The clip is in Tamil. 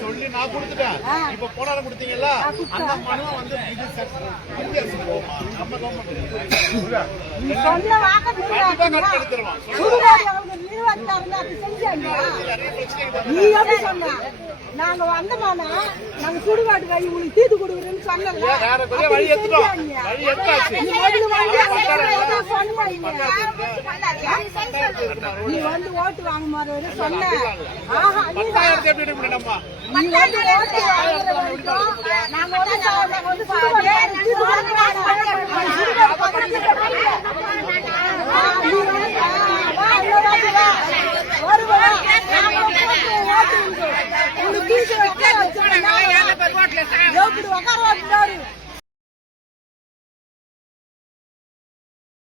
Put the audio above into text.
சொல்லி நான் கொடுத்துட்டேன். இப்ப போனால கொடுத்தீங்கல்ல அந்த மனுவை வந்து நம்ம நாங்க வந்தோம்னா நாங்க சுடுகாடு கை உங்களுக்கு தீர்த்து கொடுக்குறேன்னு சொன்னோம்ல. நீ வந்து ஓட்டு வாங்க மாதிரி சொன்ன. நீ வந்து ஓட்டு வாங்குற வரைக்கும் நாங்க வந்து உட்கார